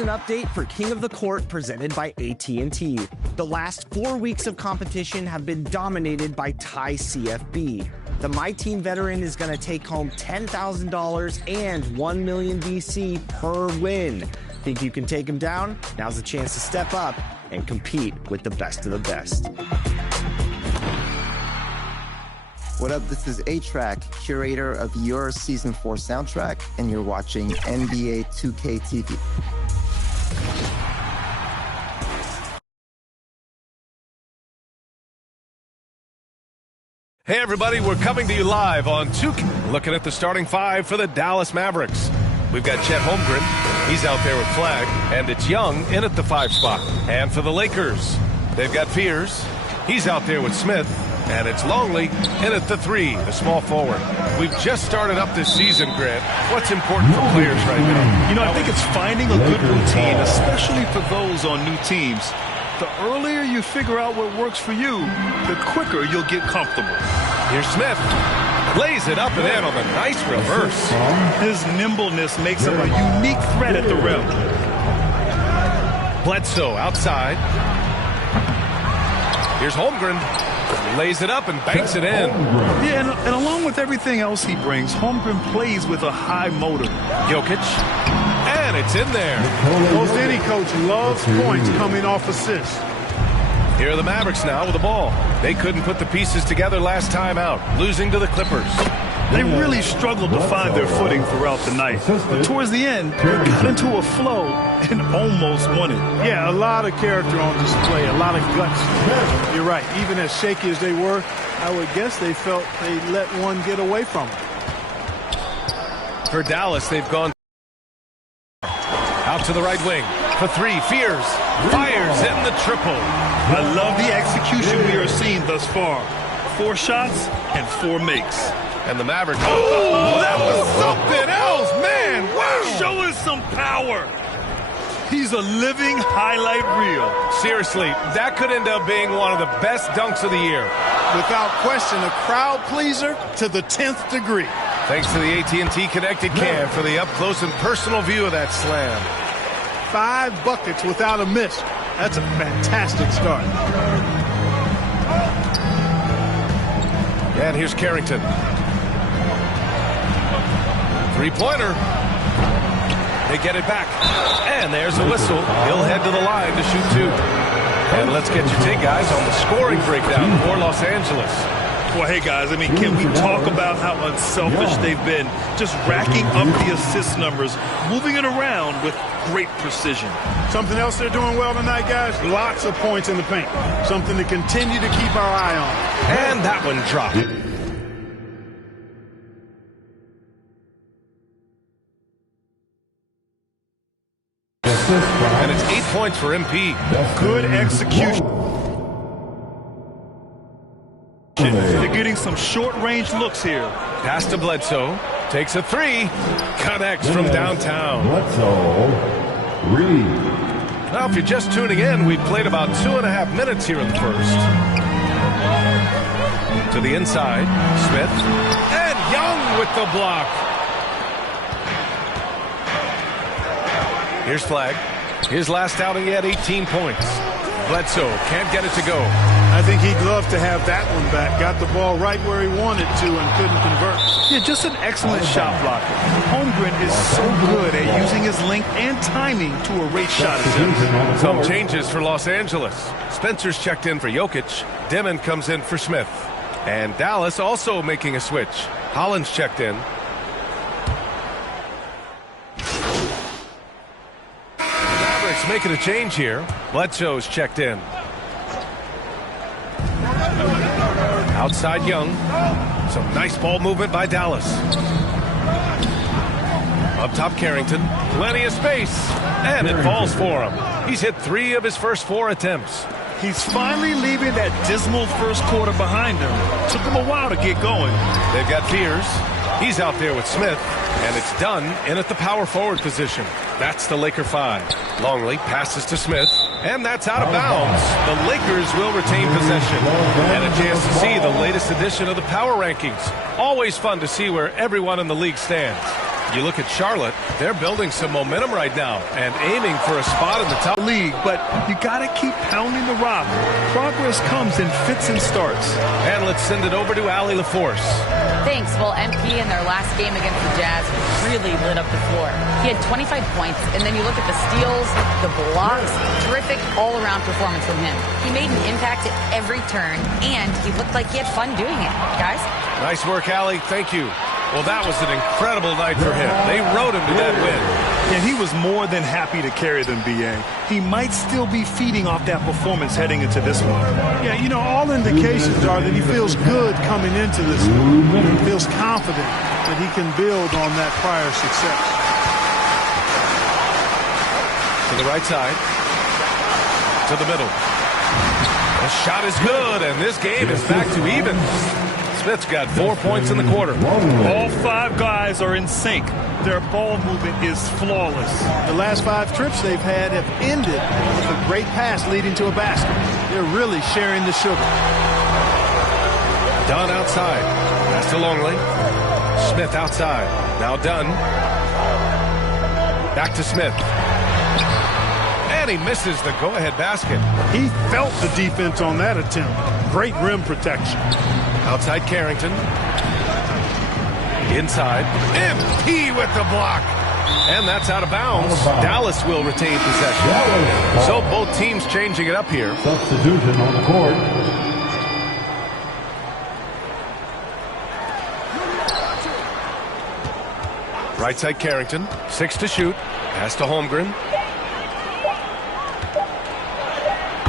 an update for King of the Court presented by AT&T. The last 4 weeks of competition have been dominated by Ty CFB. The My Team veteran is going to take home $10,000 and $1 million VC per win. Think you can take him down? Now's the chance to step up and compete with the best of the best. What up? This is A-Track, curator of your Season 4 soundtrack, and you're watching NBA 2K TV. Hey everybody, we're coming to you live on 2K. Looking at the starting five for the Dallas Mavericks. We've got Chet Holmgren, he's out there with Flag, and it's Young in at the 5 spot. And for the Lakers, they've got Fears, he's out there with Smith, and it's Longley in at the 3, the small forward. We've just started up this season, Grant. What's important for players right now? You know, I think it's finding a good routine, especially for those on new teams. The earlier you figure out what works for you, the quicker you'll get comfortable. Here's Smith. Lays it up and in on the nice reverse. His nimbleness makes him a unique threat at the rim. Bledsoe outside. Here's Holmgren. Lays it up and banks it in. Yeah, and along with everything else he brings, Holmgren plays with a high motor. Jokic. And it's in there. Most any coach loves points coming off assists. Here are the Mavericks now with the ball. They couldn't put the pieces together last time out, losing to the Clippers. They really struggled to find their footing throughout the night. But towards the end, they got into a flow and almost won it. Yeah, a lot of character on display, a lot of guts. You're right. Even as shaky as they were, I would guess they felt they let one get away from them. For Dallas, they've gone out to the right wing. For 3, Fears fires in the triple. I love the execution we are seeing thus far. 4 shots and 4 makes. And the Mavericks. Oh, that was something else, man. Wow. Show us some power. He's a living highlight reel. Seriously, that could end up being one of the best dunks of the year. Without question, a crowd pleaser to the 10th degree. Thanks to the AT&T Connected Cam for the up-close and personal view of that slam. 5 buckets without a miss. That's a fantastic start. And here's Carrington. 3-pointer. They get it back. And there's a whistle. He'll head to the line to shoot 2. And let's get your take, guys, on the scoring breakdown for Los Angeles. Well, hey, guys, I mean, can we talk about how unselfish they've been? Just racking up the assist numbers, moving it around with great precision. Something else they're doing well tonight, guys? Lots of points in the paint. Something to continue to keep our eye on. And that one dropped. And it's 8 points for MP. Good execution. They're getting some short-range looks here. Pass to Bledsoe. Takes a 3. Connects from downtown. Bledsoe. Reed. Now, if you're just tuning in, we've played about 2.5 minutes here in the first. To the inside. Smith. And Young with the block. Here's Flag. His last outing, he had 18 points. Bledsoe can't get it to go. I think he'd love to have that one back. Got the ball right where he wanted to and couldn't convert. Yeah, just an excellent shot blocker. Holmgren is so good at using his length and timing to erase shot attempts. Some changes for Los Angeles. Spencer's checked in for Jokic. Dimon comes in for Smith. And Dallas also making a switch. Hollins checked in. Mavericks making a change here. Bledsoe's checked in. Outside Young. Some nice ball movement by Dallas. Up top Carrington. Plenty of space. And it falls for him. He's hit 3 of his first 4 attempts. He's finally leaving that dismal first quarter behind him. Took him a while to get going. They've got Fears. He's out there with Smith. And it's done in at the power forward position. That's the Laker 5. Longley passes to Smith. And that's out of bounds. The Lakers will retain possession. And a chance to see the latest edition of the power rankings. Always fun to see where everyone in the league stands. You look at Charlotte, they're building some momentum right now and aiming for a spot in the top league, but you got to keep pounding the rock. Progress comes in fits and starts. And let's send it over to Allie LaForce. Thanks. Well, MP in their last game against the Jazz really lit up the floor. He had 25 points, and then you look at the steals, the blocks, terrific all-around performance from him. He made an impact at every turn, and he looked like he had fun doing it. Guys? Nice work, Allie. Thank you. Well, that was an incredible night for him. They rode him to that win. Yeah, he was more than happy to carry them, B.A. He might still be feeding off that performance heading into this one. Yeah, you know, all indications are that he feels good coming into this one. He feels confident that he can build on that prior success. To the right side. To the middle. The shot is good, and this game is back to even. Smith's got 4 points in the quarter. All 5 guys are in sync. Their ball movement is flawless. The last 5 trips they've had have ended with a great pass leading to a basket. They're really sharing the sugar. Dunn outside. Pass to Longley. Smith outside. Now Dunn. Back to Smith. And he misses the go-ahead basket. He felt the defense on that attempt. Great rim protection. Outside Carrington. Inside. MP with the block. And that's out of bounds. Dallas will retain possession. So both teams changing it up here. Substitution on the court. Right side Carrington. 6 to shoot. Pass to Holmgren.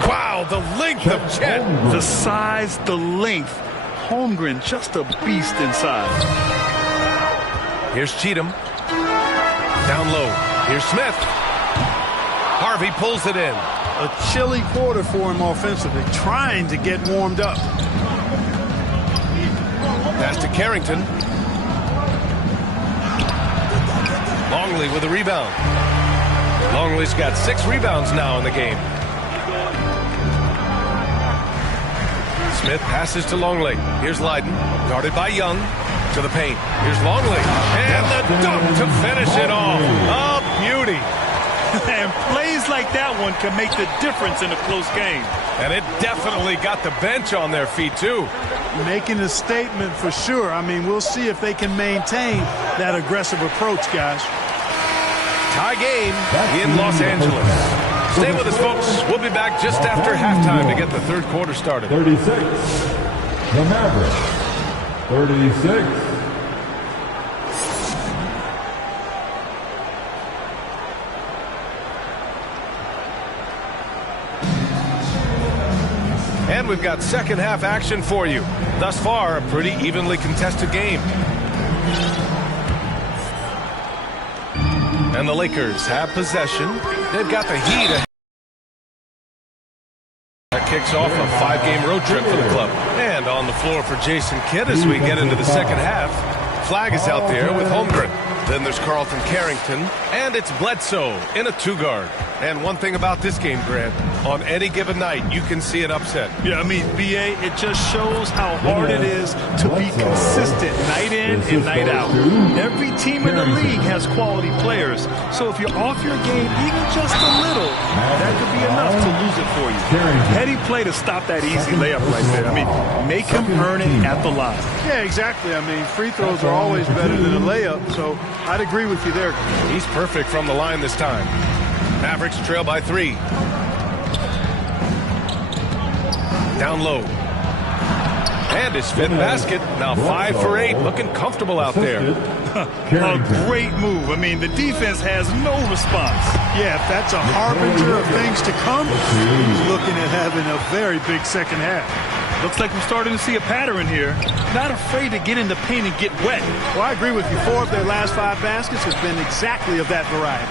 Wow, the length of Chet. The size, the length. Holmgren, just a beast inside. Here's Cheatham. Down low. Here's Smith. Harvey pulls it in. A chilly quarter for him offensively, trying to get warmed up. Pass to Carrington. Longley with a rebound. Longley's got 6 rebounds now in the game. Smith passes to Longley. Here's Lydon, guarded by Young. To the paint. Here's Longley. And the dunk to finish it off. A beauty. And plays like that one can make the difference in a close game. And it definitely got the bench on their feet, too. Making a statement for sure. I mean, we'll see if they can maintain that aggressive approach, guys. Tie game in Los Angeles. Stay with us, folks. We'll be back just after halftime to get the third quarter started. 36. The Mavericks. 36. And we've got second half action for you. Thus far, a pretty evenly contested game. And the Lakers have possession. They've got the heat. That kicks off a 5-game road trip for the club. And on the floor for Jason Kidd as we get into the second half. Flag is out there with Holmgren. Then there's Carlton Carrington. And it's Bledsoe in a 2-guard. And one thing about this game, Grant, on any given night, you can see an upset. Yeah, I mean, B.A., it just shows how hard it is to be consistent night in and night out. Every team in the league has quality players. So if you're off your game even just a little, that could be enough to lose it for you. Heady play to stop that easy layup right there. I mean, make him earn it at the line. Yeah, exactly. I mean, free throws are always better than a layup, so I'd agree with you there. He's perfect from the line this time. Mavericks trail by 3. Down low. And his fifth basket. Now 5 for 8. Looking comfortable out there. A great move. I mean, the defense has no response. Yeah, if that's a harbinger of things to come, he's looking at having a very big second half. Looks like we're starting to see a pattern here. Not afraid to get in the paint and get wet. Well, I agree with you. 4 of their last 5 baskets have been exactly of that variety.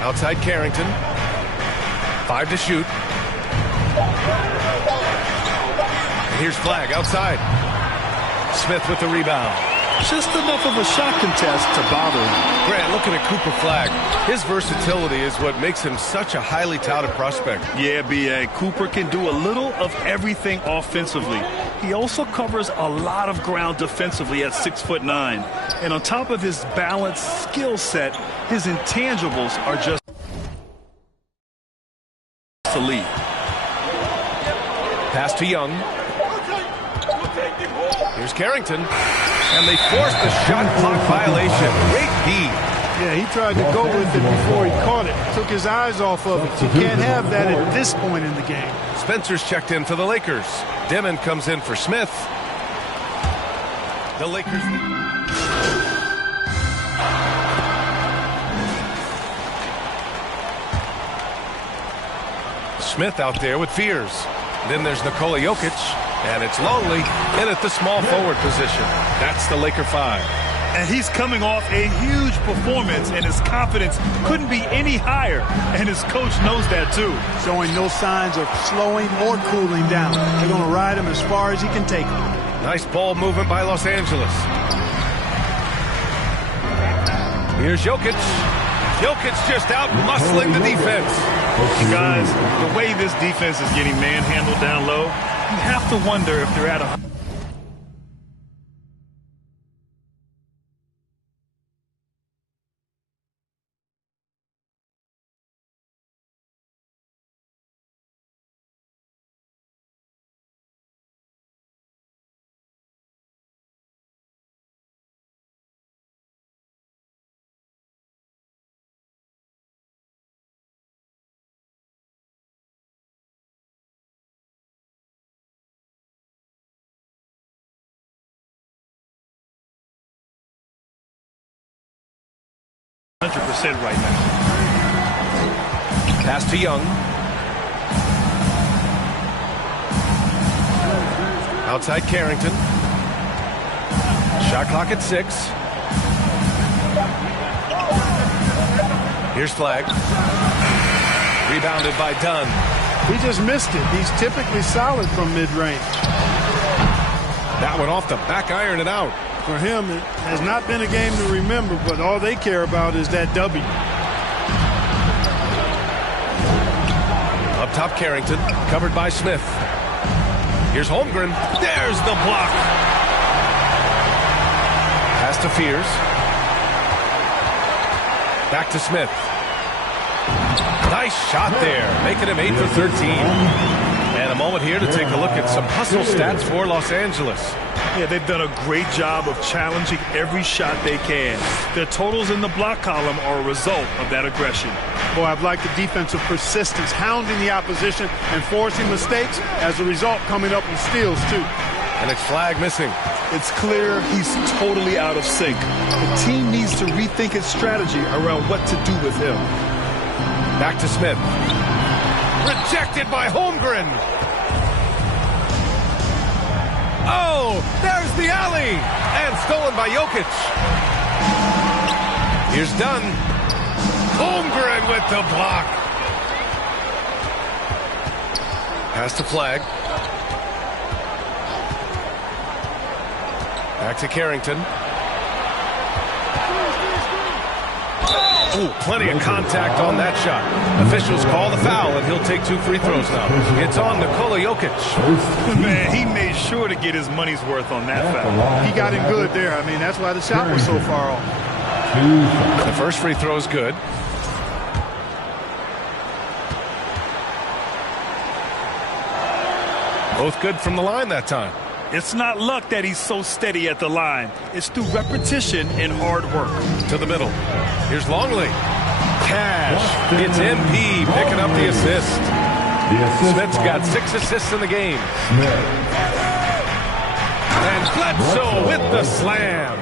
Outside Carrington. 5 to shoot. And here's Flag outside. Smith with the rebound. Just enough of a shot contest to bother him. Grant, looking at Cooper Flagg, his versatility is what makes him such a highly touted prospect. Yeah, B.A. Cooper can do a little of everything offensively. He also covers a lot of ground defensively at 6'9". And on top of his balanced skill set, his intangibles are just elite. Pass to Young. Here's Carrington. And they forced the shot clock violation. Great D. Yeah, he tried to go with it before he caught it. Took his eyes off of it. You can't have that at this point in the game. Spencer's checked in for the Lakers. Demon comes in for Smith. The Lakers. Smith out there with Fears. Then there's Nikola Jokic, and it's Longley in at the small forward position. That's the Laker 5. And he's coming off a huge performance, and his confidence couldn't be any higher. And his coach knows that, too. Showing no signs of slowing or cooling down. They're going to ride him as far as he can take him. Nice ball movement by Los Angeles. Here's Jokic. Jokic just out muscling the defense. Guys, the way this defense is getting manhandled down low, you have to wonder if they're at a... right now. Pass to Young. Outside Carrington. Shot clock at 6. Here's Flagg. Rebounded by Dunn. He just missed it. He's typically solid from mid-range. That one off the back iron and out. For him, it has not been a game to remember, but all they care about is that W. Up top, Carrington, covered by Smith. Here's Holmgren. There's the block. Pass to Fears. Back to Smith. Nice shot there, making him 8 for 13. And a moment here to take a look at some hustle stats for Los Angeles. Yeah, they've done a great job of challenging every shot they can. Their totals in the block column are a result of that aggression. Boy, I've liked the defensive persistence, hounding the opposition and forcing mistakes. As a result, coming up with steals, too. And it's Flagg missing. It's clear he's totally out of sync. The team needs to rethink its strategy around what to do with him. Back to Smith. Rejected by Holmgren. Oh, there's the alley. And stolen by Jokic. Here's Dunn. Holmgren with the block. Pass to Flagg. Back to Carrington. Ooh, plenty of contact on that shot. Officials call the foul, and he'll take 2 free throws now. It's on Nikola Jokic. Man, he made sure to get his money's worth on that foul. He got him good there. I mean, that's why the shot was so far off. The first free throw is good. Both good from the line that time. It's not luck that he's so steady at the line. It's through repetition and hard work. To the middle. Here's Longley. Cash. It's MP picking up the assist. Smith's got 6 assists in the game. And Bledsoe with the slam.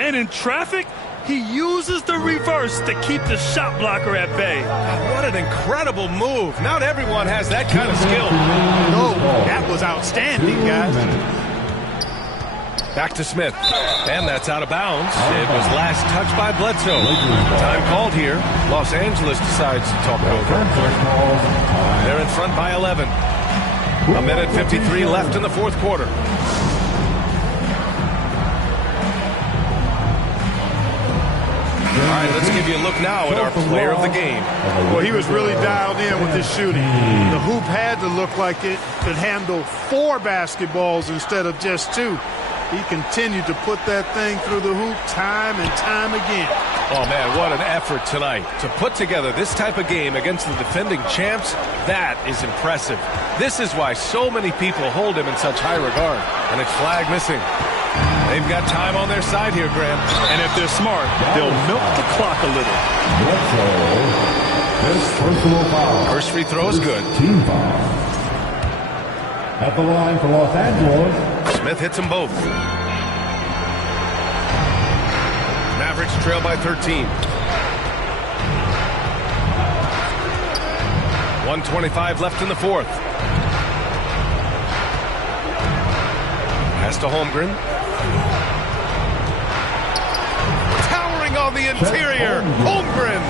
And in traffic, he uses the reverse to keep the shot blocker at bay. What an incredible move. Not everyone has that kind of skill. No, that was outstanding, guys. Back to Smith. And that's out of bounds. It was last touched by Bledsoe. Time called here. Los Angeles decides to talk it over. They're in front by 11. 1:53 left in the fourth quarter. All right, let's give you a look now at our player of the game. Well, he was really dialed in with his shooting. The hoop had to look like it could handle 4 basketballs instead of just 2. He continued to put that thing through the hoop time and time again. Oh, man, what an effort tonight. To put together this type of game against the defending champs, that is impressive. This is why so many people hold him in such high regard. And it's flag missing. They've got time on their side here, Graham. And if they're smart, they'll milk the clock a little. This personal foul. First free throw is good. Team foul. At the line for Los Angeles. Smith hits them both. Mavericks trail by 13. 1:25 left in the fourth. Pass to Holmgren. Towering on the interior. Holmgren.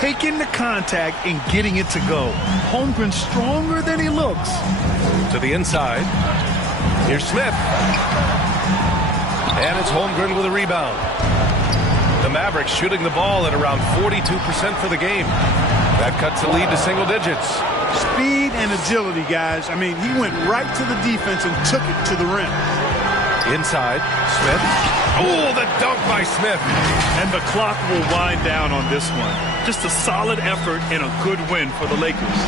Taking the contact and getting it to go. Holmgren stronger than he looks. To the inside. Here's Smith. And it's Holmgren with a rebound. The Mavericks shooting the ball at around 42% for the game. That cuts the lead to single digits. Speed and agility, guys. I mean, he went right to the defense and took it to the rim. Inside, Smith. Oh, the dunk by Smith. And the clock will wind down on this one. Just a solid effort and a good win for the Lakers.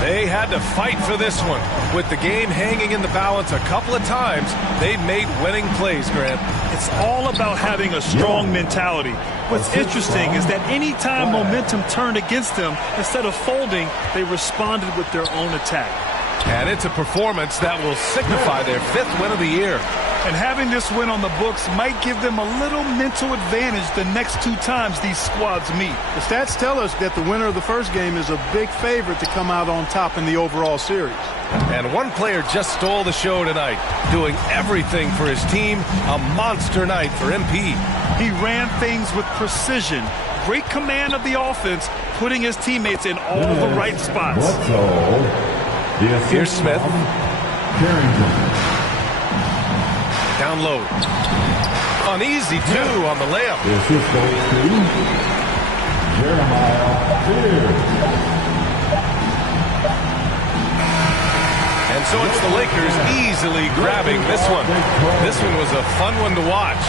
They had to fight for this one. With the game hanging in the balance a couple of times, they made winning plays, Grant. It's all about having a strong mentality. What's interesting is that any time momentum turned against them, instead of folding, they responded with their own attack. And it's a performance that will signify their 5th win of the year. And having this win on the books might give them a little mental advantage the next 2 times these squads meet. The stats tell us that the winner of the first game is a big favorite to come out on top in the overall series. And one player just stole the show tonight, doing everything for his team. A monster night for MP. He ran things with precision, great command of the offense, putting his teammates in all the right spots. Here's Smith. Carrington. Down low. Uneasy, too, on the layup. The assist goes to Jeremiah Fears. And so it's the Lakers easily grabbing this one. This one was a fun one to watch.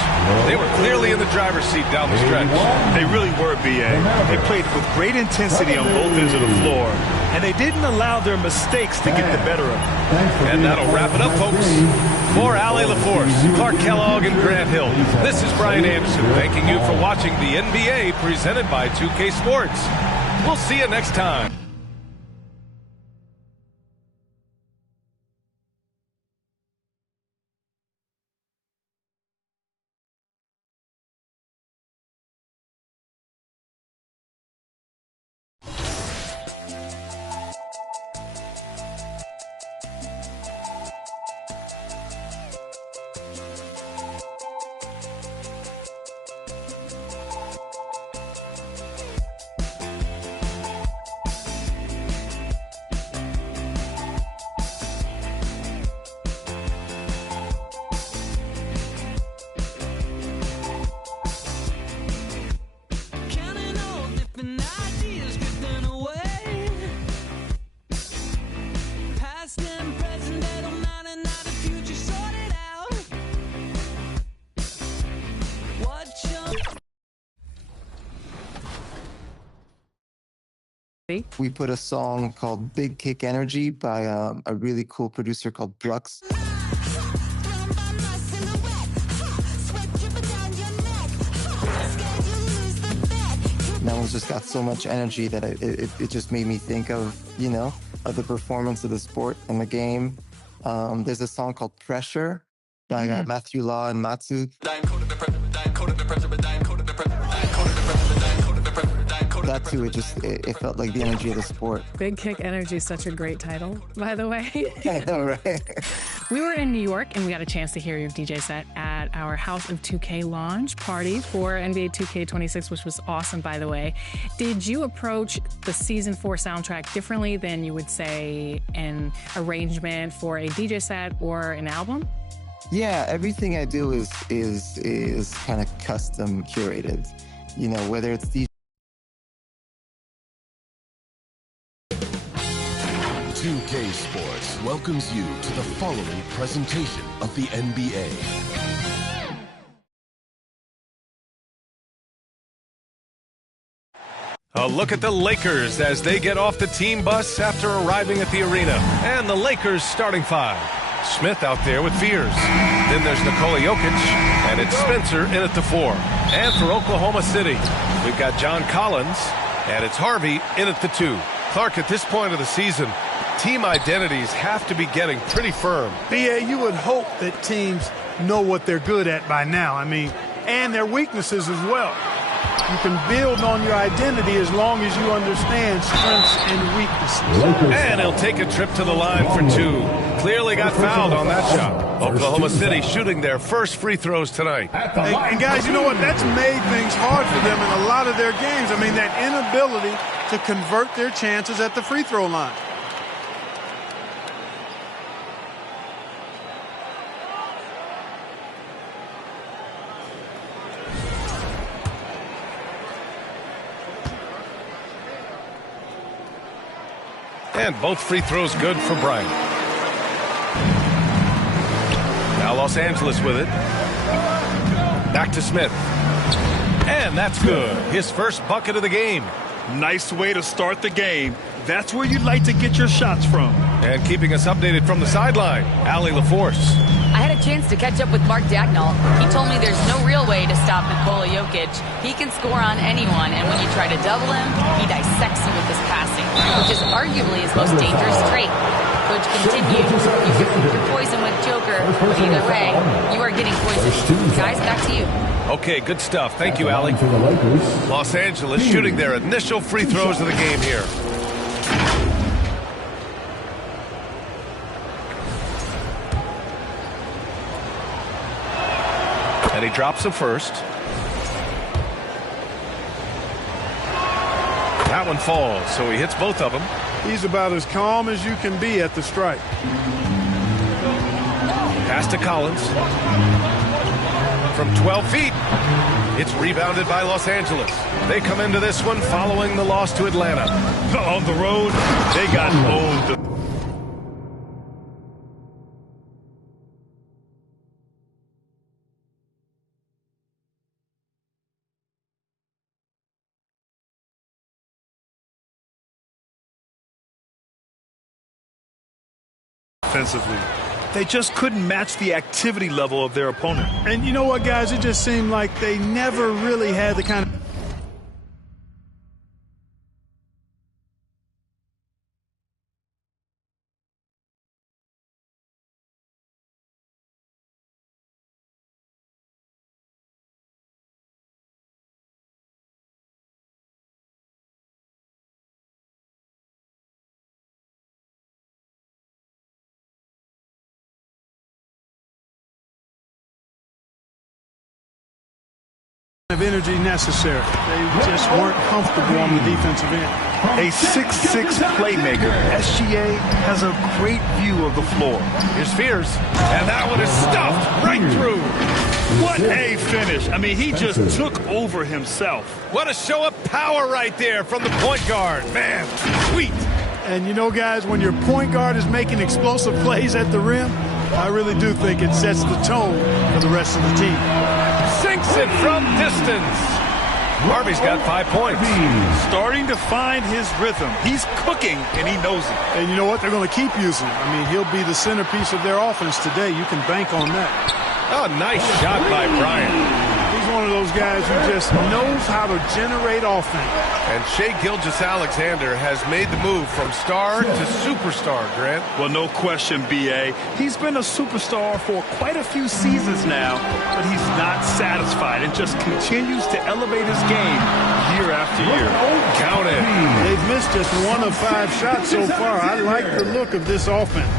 They were clearly in the driver's seat down the stretch. They really were, B.A. They played with great intensity on both ends of the floor, and they didn't allow their mistakes to get the better of them. And that'll wrap it up, folks. For Allie LaForce, Clark Kellogg, and Grant Hill, this is Brian Anderson thanking you for watching the NBA presented by 2K Sports. We'll see you next time. We put a song called Big Kick Energy by a really cool producer called Brux. And that one's just got so much energy that it just made me think of, you know, of the performance of the sport and the game. There's a song called Pressure by Matthew Law and Matsu. That too, it felt like the energy of the sport. Big Kick Energy is such a great title, by the way. I know, right? We were in New York, and we got a chance to hear your DJ set at our House of 2K launch party for NBA 2K26, which was awesome, by the way. Did you approach the Season 4 soundtrack differently than you would say an arrangement for a DJ set or an album? Yeah, everything I do is kind of custom curated. you know, whether it's these. 2K Sports welcomes you to the following presentation of the NBA. A look at the Lakers as they get off the team bus after arriving at the arena. And the Lakers starting five. Smith out there with Fears. Then there's Nikola Jokic, and it's Spencer in at the 4. And for Oklahoma City, we've got John Collins, and it's Harvey in at the 2. Clark, at this point of the season, team identities have to be getting pretty firm. BA, you would hope that teams know what they're good at by now. I mean, and their weaknesses as well. You can build on your identity as long as you understand strengths and weaknesses. And he'll take a trip to the line for 2. Clearly got fouled on that shot. Oklahoma City shooting their first free throws tonight. And guys, you know what? That's made things hard for them in a lot of their games. I mean, that inability to convert their chances at the free throw line. And both free throws good for Bryant. Now Los Angeles with it. Back to Smith. And that's good. His first bucket of the game. Nice way to start the game. That's where you'd like to get your shots from. And keeping us updated from the sideline, Allie LaForce. I had a chance to catch up with Mark Dagnall. He told me there's no real way to stop Nikola Jokic. He can score on anyone, and when you try to double him, he dissects you with his passing, which is arguably his most dangerous trait. Coach continued, you can pick your poison with Joker, but either way, you are getting poisoned. Guys, back to you. Okay, good stuff. Thank you, Allie. Los Angeles shooting their initial free throws of the game here. And he drops the first. That one falls, so he hits both of them. He's about as calm as you can be at the strike. Pass to Collins. From 12 feet. It's rebounded by Los Angeles. They come into this one following the loss to Atlanta. On the road, they got owned. Offensively, they just couldn't match the activity level of their opponent. And you know what, guys? It just seemed like they never really had the kind of energy necessary. They just weren't comfortable on the defensive end. A 6'6" playmaker, SGA has a great view of the floor. Here's Fears, and that one is stuffed right through. What a finish. I mean, he just took over himself. What a show of power right there from the point guard. Man, sweet. And you know, guys, when your point guard is making explosive plays at the rim, I really do think it sets the tone for the rest of the team. Sinks it from distance. Harvey's got 5 points. Starting to find his rhythm. He's cooking, and he knows it. And you know what? They're going to keep using him. I mean, he'll be the centerpiece of their offense today. You can bank on that. Oh, nice shot by Bryant. He's one of those guys who just knows how to generate offense. And Shai Gilgeous-Alexander has made the move from star to superstar, Grant. Well, no question, B.A. He's been a superstar for quite a few seasons now, but he's not satisfied and just continues to elevate his game year after year. Count it. They've missed just 1 of 5 shots so far. I like the look of this offense.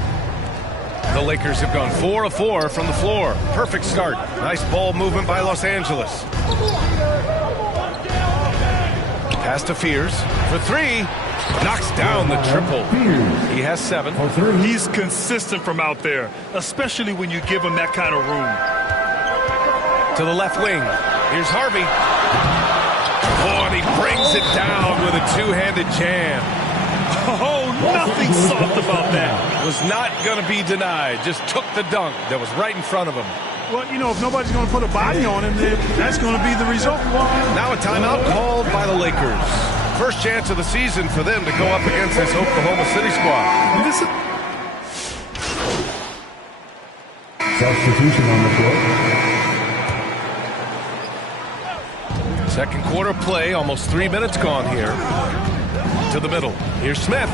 The Lakers have gone 4 of 4 from the floor. Perfect start. Nice ball movement by Los Angeles. Pass to Fears for 3. Knocks down the triple. He has 7. He's consistent from out there, especially when you give him that kind of room. To the left wing. Here's Harvey. Oh, and he brings it down with a two-handed jam. Oh, nothing soft about that. Was not going to be denied. Just took the dunk that was right in front of him. Well, you know, if nobody's going to put a body on him, then that's going to be the result. Now a timeout called by the Lakers. First chance of the season for them to go up against this Oklahoma City squad. Substitution on the floor. Second quarter play, almost 3 minutes gone here. To the middle. Here's Smith.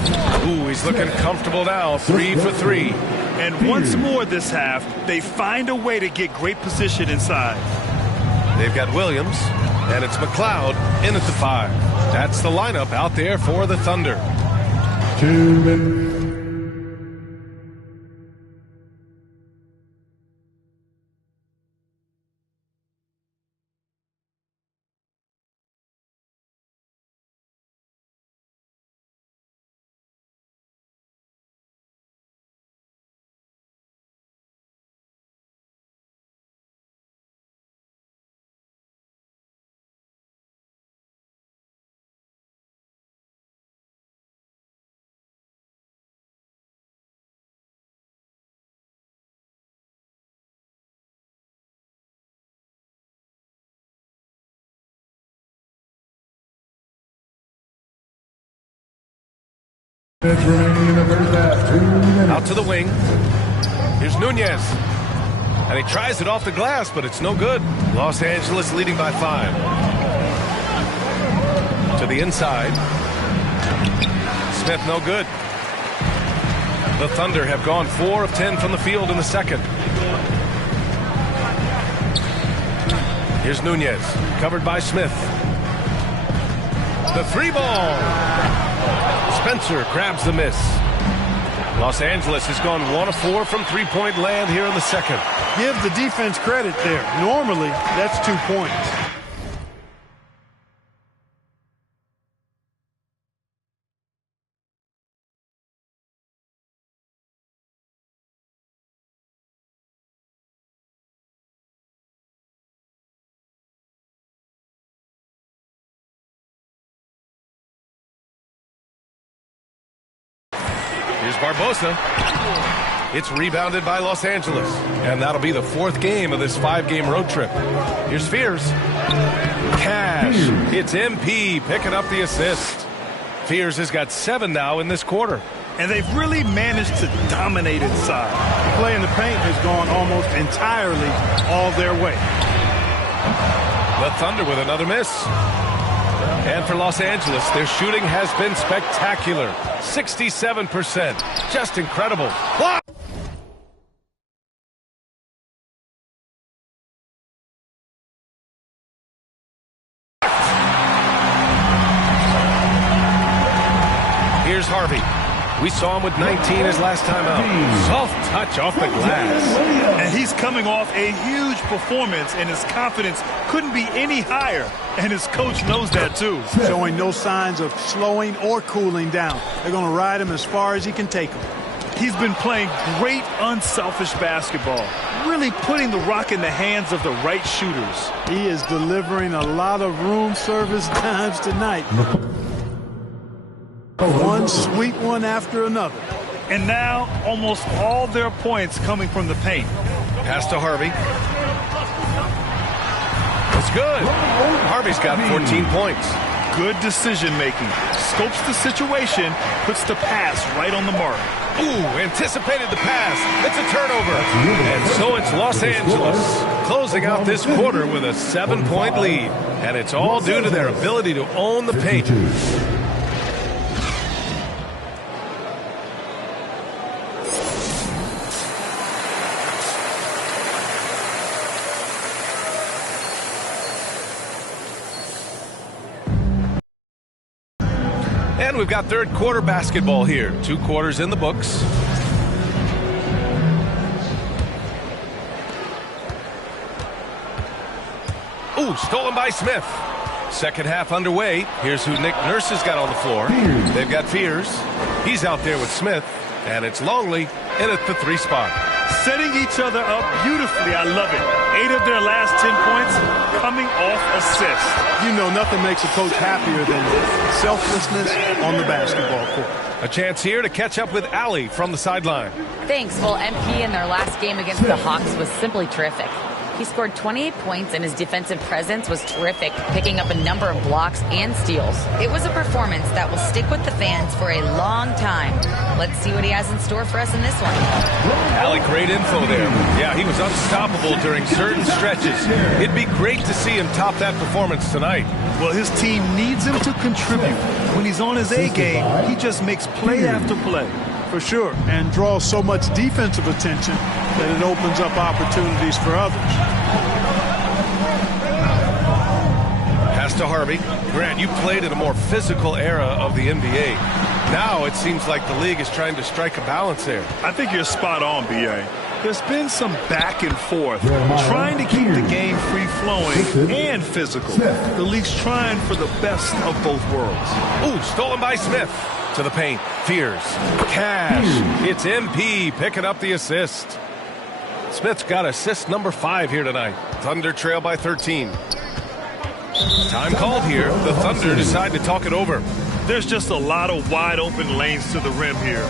Ooh, he's looking comfortable now. 3 for 3. And once more this half, they find a way to get great position inside. They've got Williams, and it's McLeod in at the 5. That's the lineup out there for the Thunder. 2 minutes. Remaining in the first half. 2 minutes. Out to the wing. Here's Nunez. And he tries it off the glass, but it's no good. Los Angeles leading by 5. To the inside. Smith no good. The Thunder have gone 4 of 10 from the field in the second. Here's Nunez. Covered by Smith. The 3-ball. Spencer grabs the miss. Los Angeles has gone 1 of 4 from three-point land here in the second. Give the defense credit there. Normally, that's 2 points. Here's Barbosa. It's rebounded by Los Angeles. And that'll be the 4th game of this 5-game road trip. Here's Fears. Cash. It's MP picking up the assist. Fears has got 7 now in this quarter. And they've really managed to dominate inside. Play in the paint has gone almost entirely all their way. The Thunder with another miss. And for Los Angeles, their shooting has been spectacular. 67%. Just incredible. Block! Here's Harvey. We saw him with 19 his last time out. Soft touch off the glass. And he's coming off a huge performance, and his confidence couldn't be any higher. And his coach knows that, too. Showing no signs of slowing or cooling down. They're going to ride him as far as he can take him. He's been playing great, unselfish basketball, really putting the rock in the hands of the right shooters. He is delivering a lot of room service times tonight. One sweet one after another. And now, almost all their points coming from the paint. Pass to Harvey. It's good. Harvey's got 14 points. Good decision-making. Scopes the situation, puts the pass right on the mark. Ooh, anticipated the pass. It's a turnover. And so it's Los Angeles closing out this quarter with a 7-point lead. And it's all due to their ability to own the paint. And we've got third quarter basketball here. 2 quarters in the books. Ooh, stolen by Smith. Second half underway. Here's who Nick Nurse has got on the floor. They've got Fears. He's out there with Smith. And it's Longley in at the 3 spot. setting each other up beautifully. I love it. 8 of their last 10 points coming off assists. You know, nothing makes a coach happier than selflessness on the basketball court. A chance here to catch up with Allie from the sideline. Thanks. Well, MP in their last game against the Hawks was simply terrific. He scored 28 points, and his defensive presence was terrific, picking up a number of blocks and steals. It was a performance that will stick with the fans for a long time. Let's see what he has in store for us in this one. Allie, great info there. Yeah, he was unstoppable during certain stretches. It'd be great to see him top that performance tonight. Well, his team needs him to contribute. When he's on his A game, he just makes play after play. For sure, and draws so much defensive attention that it opens up opportunities for others. Pass to Harvey. Grant, you played in a more physical era of the NBA. Now it seems like the league is trying to strike a balance there. I think you're spot on, B.A. There's been some back and forth, trying to keep the game free-flowing and physical. The league's trying for the best of both worlds. Ooh, stolen by Smith. To the paint. Fears. Cash. It's MP picking up the assist. Smith's got assist number 5 here tonight. Thunder trail by 13. Time called here. The Thunder decide to talk it over. There's just a lot of wide open lanes to the rim here.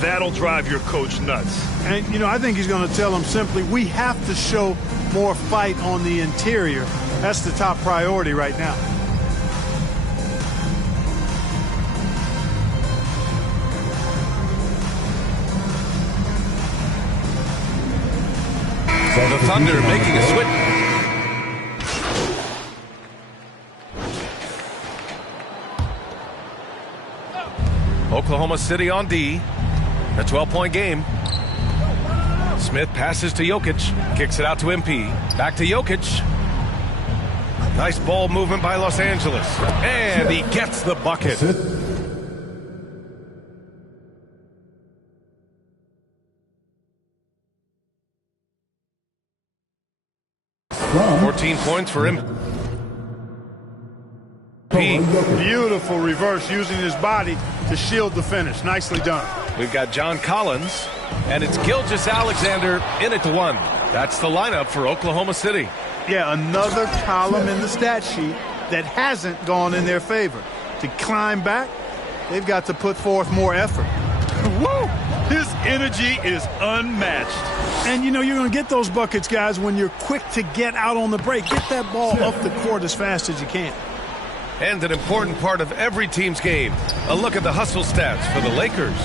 That'll drive your coach nuts. And, you know, I think he's going to tell them simply, we have to show more fight on the interior. That's the top priority right now. The Thunder making a switch. Oklahoma City on D. A 12-point game. Smith passes to Jokic. Kicks it out to MP. Back to Jokic. Nice ball movement by Los Angeles. And he gets the bucket. 14 points for him. Beautiful reverse using his body to shield the finish. Nicely done. We've got John Collins, and it's Gilgeous-Alexander in at the 1. That's the lineup for Oklahoma City. Yeah, another column in the stat sheet that hasn't gone in their favor. To climb back, they've got to put forth more effort. Woo! His energy is unmatched. And, you know, you're going to get those buckets, guys, when you're quick to get out on the break. Get that ball up the court as fast as you can. And an important part of every team's game. A look at the hustle stats for the Lakers.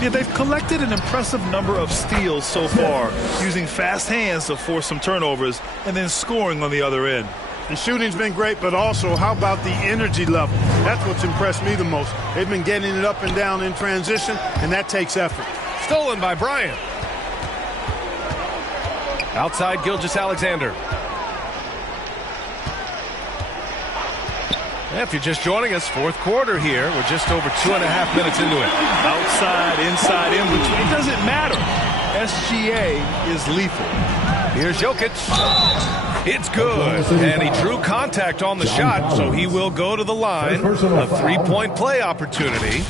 Yeah, they've collected an impressive number of steals so far, using fast hands to force some turnovers and then scoring on the other end. The shooting's been great, but also how about the energy level? That's what's impressed me the most. They've been getting it up and down in transition, and that takes effort. Stolen by Bryant. Outside Gilgeous-Alexander. If you're just joining us, fourth quarter here. We're just over 2.5 minutes into it. Outside, inside, in between. It doesn't matter. SGA is lethal. Here's Jokic. It's good. And he drew contact on the shot, so he will go to the line. A three-point play opportunity.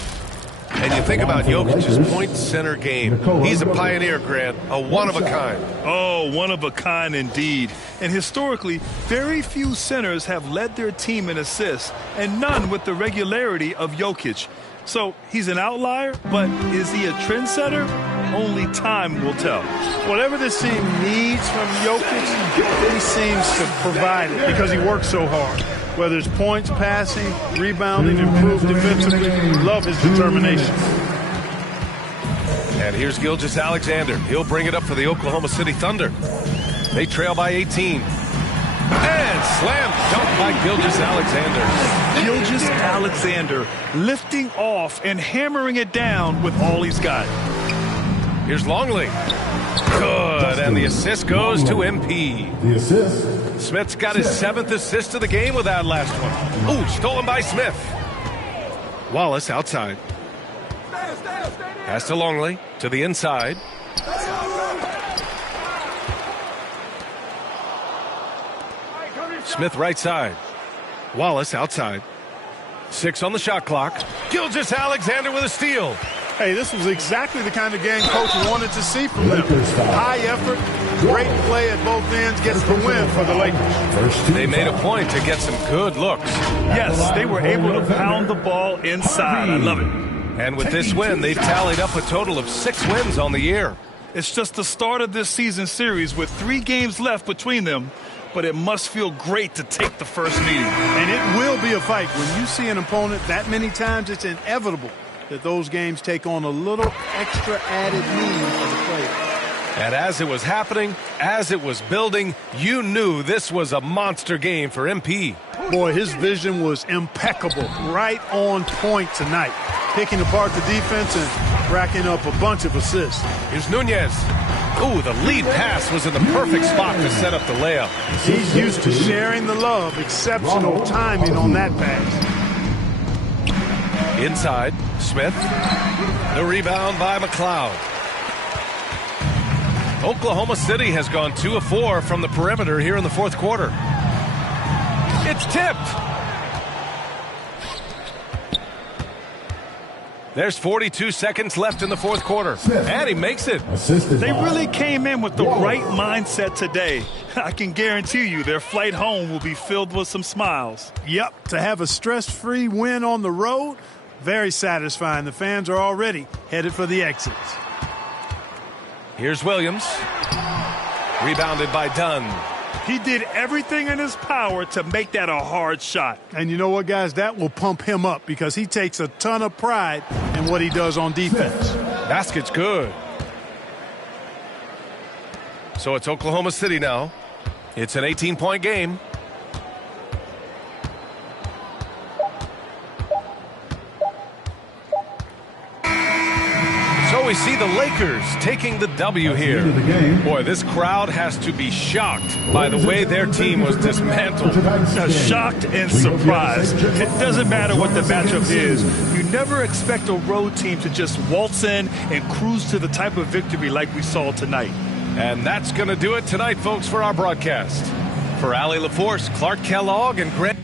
And you think about Jokic's point center game. He's a pioneer, Grant, a one-of-a-kind. Oh, one-of-a-kind indeed. And historically, very few centers have led their team in assists, and none with the regularity of Jokic. So he's an outlier, but is he a trendsetter? Only time will tell. Whatever this team needs from Jokic, he seems to provide it because he works so hard. Whether it's points, passing, rebounding, improved defensively, love his determination. And here's Gilgeous-Alexander. He'll bring it up for the Oklahoma City Thunder. They trail by 18. And slam dunk by Gilgeous-Alexander. Gilgeous-Alexander lifting off and hammering it down with all he's got. Here's Longley. Good, and the assist goes to MP. The assist. Smith's got his 7th assist of the game with that last one. Ooh, stolen by Smith. Wallace outside. Pass to Longley, to the inside. Smith right side. Wallace outside. 6 on the shot clock. Gilgeous-Alexander with a steal. Hey, this was exactly the kind of game Coach wanted to see from them. High effort, great play at both ends, gets the win for the Lakers. They made a point to get some good looks. Yes, they were able to pound the ball inside. I love it. And with this win, they've tallied up a total of 6 wins on the year. It's just the start of this season series with 3 games left between them, but it must feel great to take the first meeting. And it will be a fight. When you see an opponent that many times, it's inevitable that those games take on a little extra added meaning for the player. And as it was happening, as it was building, you knew this was a monster game for MP. Boy, his vision was impeccable, right on point tonight, picking apart the defense and racking up a bunch of assists. Here's Nunez. Ooh, the lead pass was in the perfect spot to set up the layup. He's used to sharing the love. Exceptional timing on that pass. Inside, Smith. The rebound by McLeod. Oklahoma City has gone 2 of 4 from the perimeter here in the fourth quarter. It's tipped. There's 42 seconds left in the fourth quarter. And he makes it. They really came in with the right mindset today. I can guarantee you their flight home will be filled with some smiles. Yep, to have a stress-free win on the road, very satisfying. The fans are already headed for the exits. Here's Williams. Rebounded by Dunn. He did everything in his power to make that a hard shot. And you know what, guys? That will pump him up because he takes a ton of pride in what he does on defense. Basket's good. So it's Oklahoma City now. It's an 18-point game. So we see the Lakers taking the W here. Boy, this crowd has to be shocked by the way their team was dismantled. Shocked and surprised. It doesn't matter what the matchup is. You never expect a road team to just waltz in and cruise to the type of victory like we saw tonight. And that's going to do it tonight, folks, for our broadcast. For Allie LaForce, Clark Kellogg, and Grant.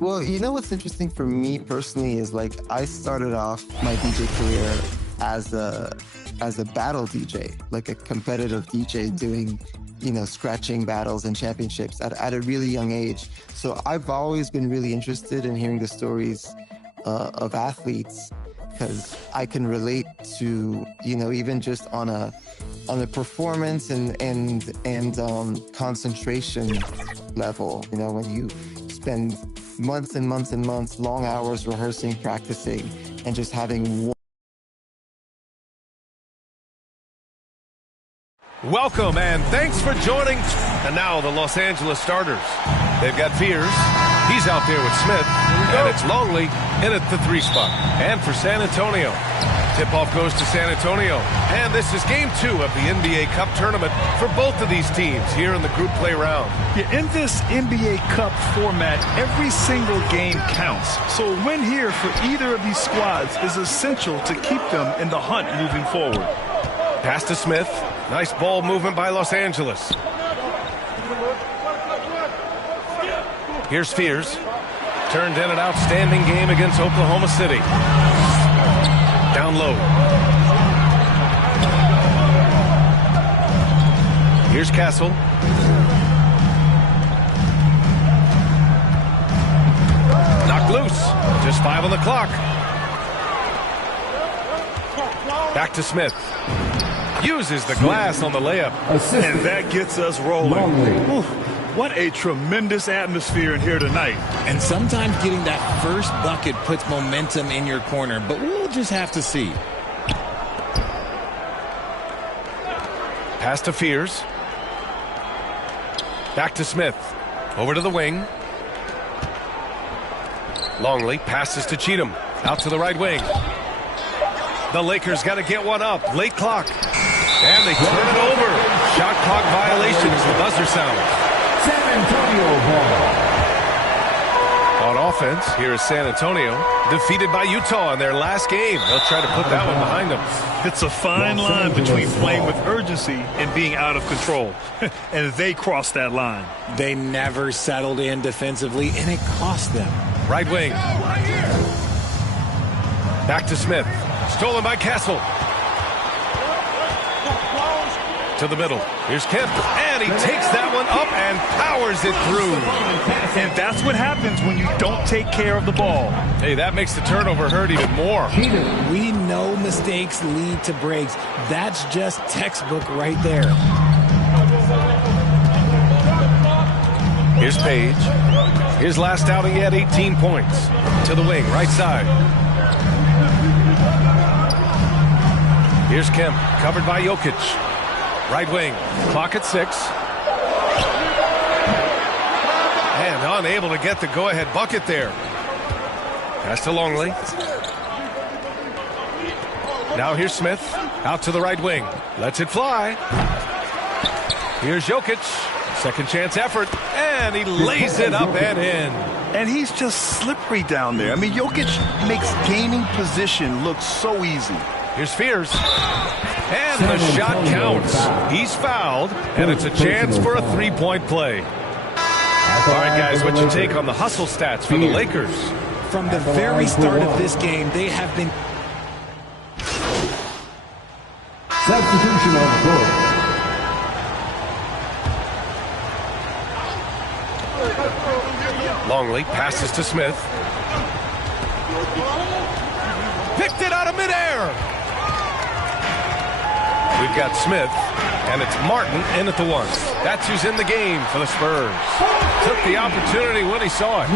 Well, you know what's interesting for me personally is like I started off my DJ career as a battle DJ, like a competitive DJ doing, you know, scratching battles and championships at a really young age. So I've always been really interested in hearing the stories of athletes because I can relate to, you know, even just on a performance and concentration level, you know, when you spend months and months and months, long hours rehearsing, practicing, and just having one. Welcome and thanks for joining. And now the Los Angeles starters. They've got Fears. He's out there with Smith. And it's Longley in at the 3 spot. And for San Antonio, tip-off goes to San Antonio. And this is game 2 of the NBA Cup tournament for both of these teams here in the group play round. Yeah, in this NBA Cup format, every single game counts. So a win here for either of these squads is essential to keep them in the hunt moving forward. Pass to Smith. Nice ball movement by Los Angeles. Here's Fears. Turned in an outstanding game against Oklahoma City. Down low. Here's Castle. Knocked loose. Just 5 on the clock. Back to Smith. Uses the glass on the layup. And that gets us rolling. Ooh, what a tremendous atmosphere in here tonight. And sometimes getting that first bucket puts momentum in your corner, but we'll just have to see. Pass to Fears. Back to Smith. Over to the wing. Longley passes to Cheatham. Out to the right wing. The Lakers got to get one up. Late clock. And they turn it over. Shot clock violation as the buzzer sounds. San Antonio ball. On offense, here is San Antonio, defeated by Utah in their last game. They'll try to put that one behind them. It's a fine line between playing with urgency and being out of control. And they crossed that line. They never settled in defensively, and it cost them. Right wing. Back to Smith. Stolen by Castle. To the middle. Here's Kemp. And he takes that one up and powers it through. And that's what happens when you don't take care of the ball. Hey, that makes the turnover hurt even more. We know mistakes lead to breaks. That's just textbook right there. Here's Page. His last outing, he had 18 points. To the wing, right side. Here's Kemp, covered by Jokic. Right wing, clock at 6. And unable to get the go-ahead bucket there. Pass to Longley. Now here's Smith, out to the right wing. Lets it fly. Here's Jokic. Second chance effort, and he lays it up and in. And he's just slippery down there. I mean, Jokic makes gaining position look so easy. Here's Fears. And the shot counts. He's fouled, and it's a chance for a three-point play. All right, guys, what's your take on the hustle stats for the Lakers? From the very start of this game, they have been... Substitution on the court. Longley passes to Smith. Picked it out of midair. We've got Smith, and it's Martin in at the 1. That's who's in the game for the Spurs. Took the opportunity when he saw it.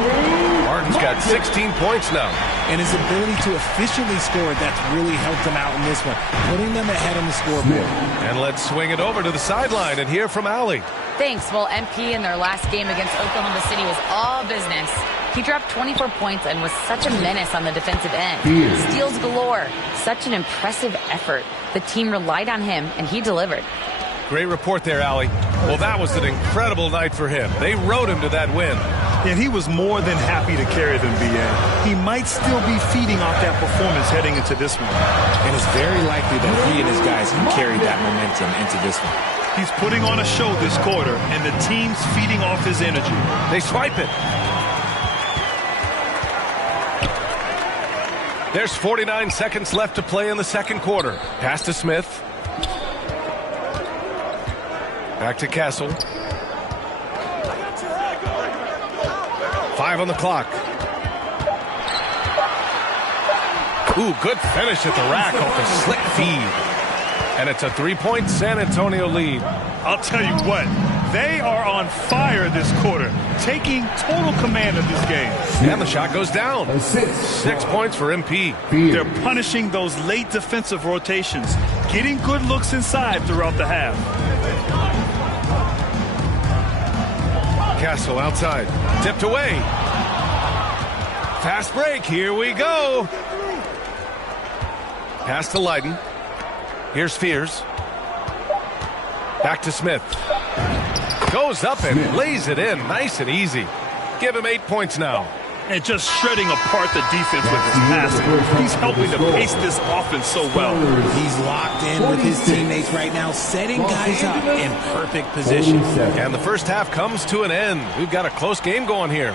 Martin's got 16 points now. And his ability to efficiently score, that's really helped him out in this one, putting them ahead on the scoreboard. And let's swing it over to the sideline and hear from Allie. Thanks. Well, MP in their last game against Oklahoma City was all business. He dropped 24 points and was such a menace on the defensive end. Steals galore. Such an impressive effort. The team relied on him, and he delivered. Great report there, Allie. Well, that was an incredible night for him. They rode him to that win. And he was more than happy to carry them, B.A. He might still be feeding off that performance heading into this one. And it's very likely that he and his guys can carry that momentum into this one. He's putting on a show this quarter, and the team's feeding off his energy. They swipe it. There's 49 seconds left to play in the second quarter. Pass to Smith. Back to Castle. 5 on the clock. Ooh, good finish at the rack off a slick feed. And it's a 3-point San Antonio lead. I'll tell you what, they are on fire this quarter, taking total command of this game. And the shot goes down. 6 points for MP. They're punishing those late defensive rotations, getting good looks inside throughout the half. Castle outside, tipped away. Fast break, here we go. Pass to Leiden. Here's Fears. Back to Smith. Goes up and lays it in, nice and easy. Give him 8 points now. And just shredding apart the defense with his passing. He's helping to pace this offense so well. He's locked in with his teammates right now, setting guys up in perfect position. And the first half comes to an end. We've got a close game going here.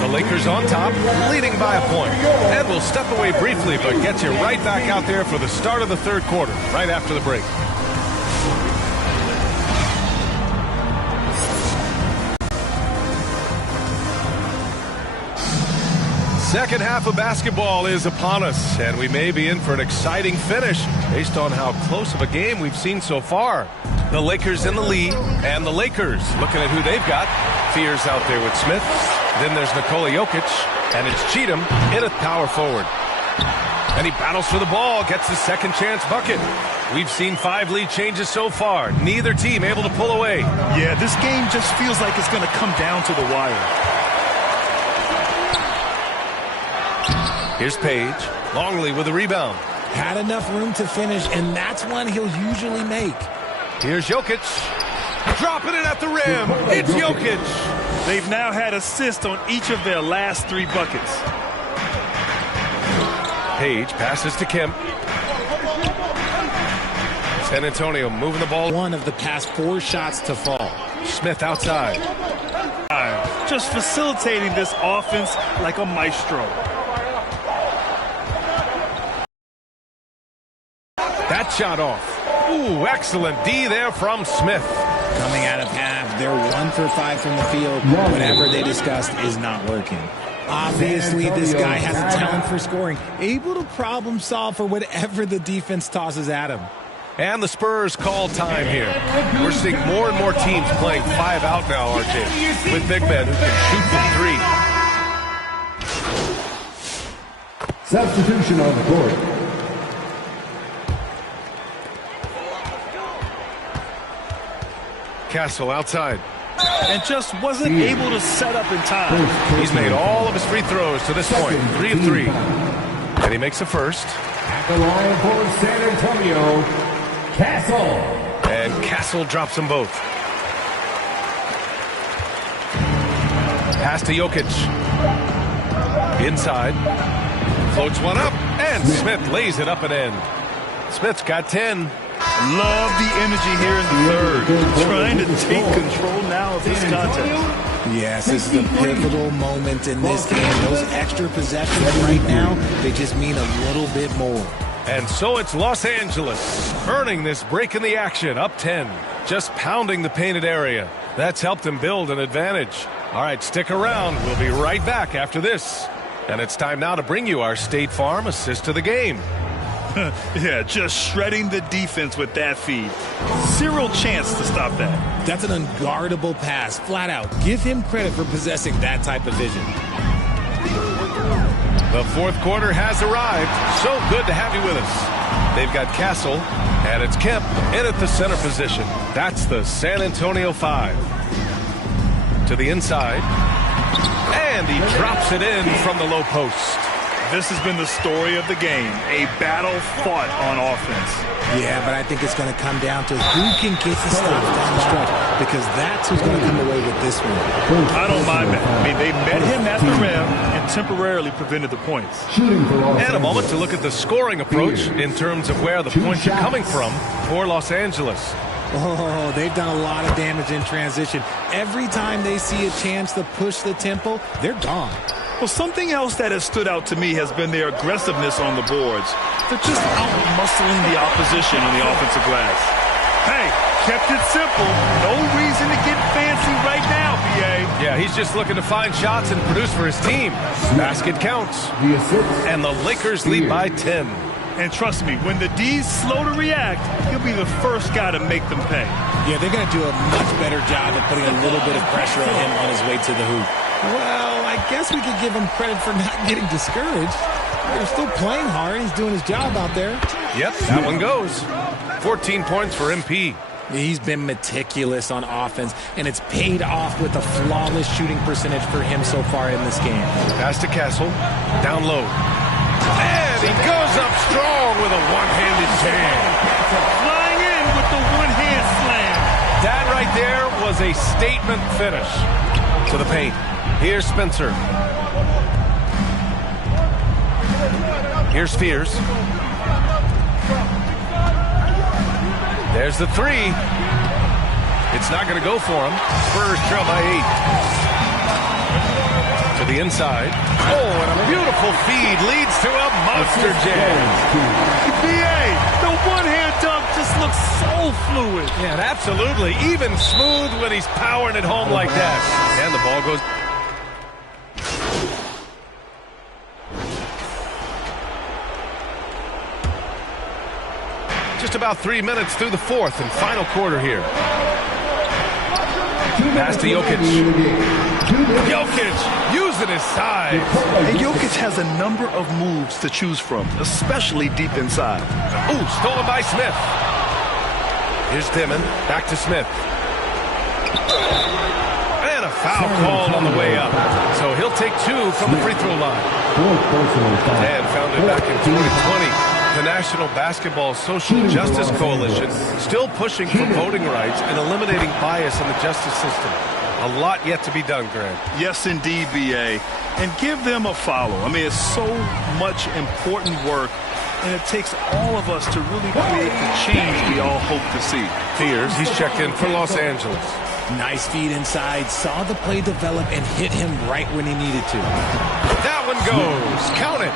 The Lakers on top, leading by a point. And we'll step away briefly, but get you right back out there for the start of the third quarter, right after the break. Second half of basketball is upon us, and we may be in for an exciting finish based on how close of a game we've seen so far. The Lakers in the lead, and the Lakers looking at who they've got. Fears out there with Smith. Then there's Nikola Jokic, and it's Cheatham in at power forward. And he battles for the ball, gets the second chance bucket. We've seen 5 lead changes so far. Neither team able to pull away. Yeah, this game just feels like it's going to come down to the wire. Here's Page. Longley with a rebound. Had enough room to finish, and that's one he'll usually make. Here's Jokic. Dropping it at the rim. It's Jokic. They've now had assists on each of their last 3 buckets. Page passes to Kemp. San Antonio moving the ball. One of the past 4 shots to fall. Smith outside. Just facilitating this offense like a maestro. That shot off. Ooh, excellent D there from Smith. Coming out of half, they're 1 for 5 from the field. Whatever they discussed is not working. Obviously, this guy has a talent for scoring, able to problem solve for whatever the defense tosses at him. And the Spurs call time here. We're seeing more and more teams playing 5 out now, RJ, with big men who can shoot from 3. Substitution on the court. Castle outside. And just wasn't able to set up in time. He's made all of his free throws to this point. 3 of 3. And he makes the first. At the line for San Antonio, Castle. And Castle drops them both. Pass to Jokic. Inside. Floats one up. And Smith lays it up and in. Smith's got 10. Love the energy here in the third. Trying to take control now of this contest. Yes, this is a pivotal moment in this game. Those extra possessions right now, they just mean a little bit more. And so it's Los Angeles earning this break in the action, up 10. Just pounding the painted area. That's helped them build an advantage. All right, stick around. We'll be right back after this. And it's time now to bring you our State Farm assist to the game. Yeah, just shredding the defense with that feed. Zero chance to stop that. That's an unguardable pass, flat out. Give him credit for possessing that type of vision. The fourth quarter has arrived. So good to have you with us. They've got Castle, and it's Kemp in at the center position. That's the San Antonio 5. To the inside. And he drops it in from the low post. This has been the story of the game, a battle fought on offense. Yeah, but I think it's going to come down to who can get the stuff down the stretch, because that's who's going to come away with this one. I don't mind that. I mean, they met him at the rim and temporarily prevented the points. And a moment to look at the scoring approach in terms of where the points are coming from for Los Angeles. Oh, they've done a lot of damage in transition. Every time they see a chance to push the tempo, they're gone. Well, something else that has stood out to me has been their aggressiveness on the boards. They're just out-muscling the opposition on the offensive glass. Hey, kept it simple. No reason to get fancy right now, BA. Yeah, he's just looking to find shots and produce for his team. Basket counts. And the Lakers lead by 10. And trust me, when the D's slow to react, he'll be the first guy to make them pay. Yeah, they're going to do a much better job of putting a little bit of pressure on him on his way to the hoop. Well, I guess we could give him credit for not getting discouraged. They're still playing hard. He's doing his job out there. Yep, that one goes. 14 points for MP. He's been meticulous on offense, and it's paid off with a flawless shooting percentage for him so far in this game. Pass to Castle. Down low. And he goes up strong with a one-handed jam. Flying in with the one-hand slam. That right there was a statement finish. To the paint. Here's Spencer. Here's Fears. There's the 3. It's not going to go for him. Spurs trail by 8. To the inside. Oh, and a beautiful feed leads to a monster jam. BA, the one-hand dunk just looks so fluid. Yeah, absolutely. Even smooth when he's powering it home like that. And the ball goes. Just about 3 minutes through the fourth and final quarter here. Pass to Jokic. Jokic using his size. And Jokic has a number of moves to choose from, especially deep inside. Ooh, stolen by Smith. Here's Dimon. Back to Smith. And a foul called on the way up. So he'll take 2 from the free throw line. And founded back in 2020. The National Basketball Social Justice Coalition still pushing for voting rights and eliminating bias in the justice system. A lot yet to be done, Grant. Yes, indeed, B.A. And give them a follow. I mean, it's so much important work, and it takes all of us to really create the change we all hope to see. Fears, he's checked in for Los Angeles. Nice feed inside, saw the play develop and hit him right when he needed to. That one goes. Count it.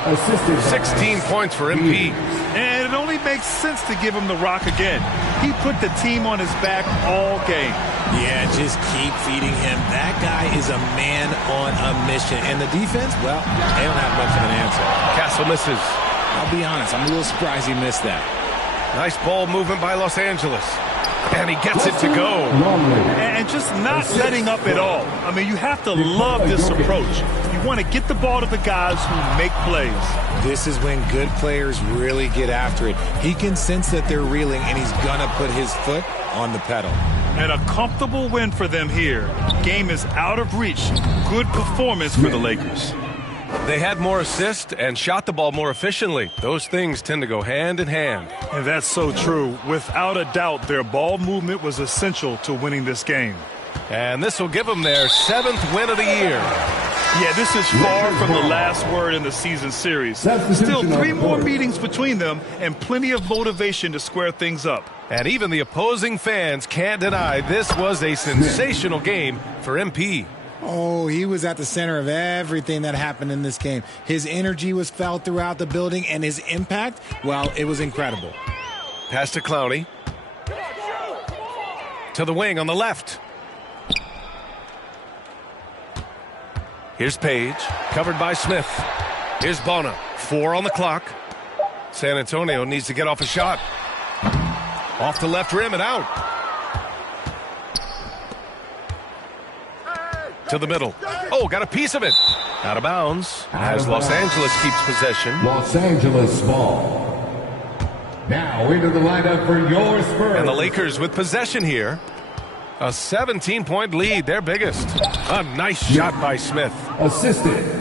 16 points for MP. And it only makes sense to give him the rock again. He put the team on his back all game. Yeah, just keep feeding him. That guy is a man on a mission. And the defense, well, they don't have much of an answer. Castle misses. I'll be honest, I'm a little surprised he missed that. Nice ball movement by Los Angeles. And he gets it to go. And just not letting up at all. I mean, you have to love this approach. You want to get the ball to the guys who make plays. This is when good players really get after it. He can sense that they're reeling, and he's going to put his foot on the pedal. And a comfortable win for them here. Game is out of reach. Good performance for the Lakers. They had more assists and shot the ball more efficiently. Those things tend to go hand in hand. And that's so true. Without a doubt, their ball movement was essential to winning this game. And this will give them their 7th win of the year. Yeah, this is far from the last word in the season series. Still 3 more meetings between them and plenty of motivation to square things up. And even the opposing fans can't deny this was a sensational game for MP. Oh, he was at the center of everything that happened in this game. His energy was felt throughout the building, and his impact, well, it was incredible. Pass to Clowney. To the wing on the left. Here's Page, covered by Smith. Here's Bona, 4 on the clock. San Antonio needs to get off a shot. Off the left rim and out. To the middle. Oh, got a piece of it. Out of bounds. As Los Angeles keeps possession. Los Angeles ball. Now into the lineup for your Spurs. And the Lakers with possession here. A 17-point lead, their biggest. A nice shot by Smith. Assisted.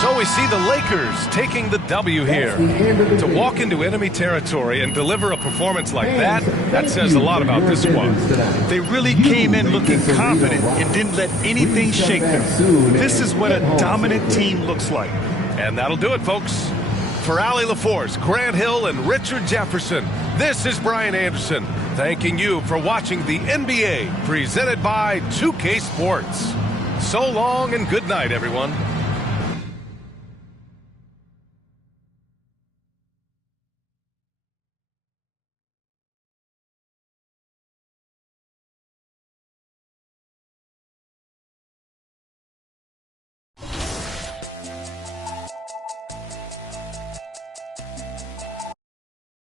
So we see the Lakers taking the W here. To walk into enemy territory and deliver a performance like that says a lot about this squad. They really came in looking confident and didn't let anything shake them. This is what a dominant team looks like. And that'll do it, folks. For Allie LaForce, Grant Hill, and Richard Jefferson, this is Brian Anderson, thanking you for watching the NBA presented by 2K Sports. So long and good night, everyone.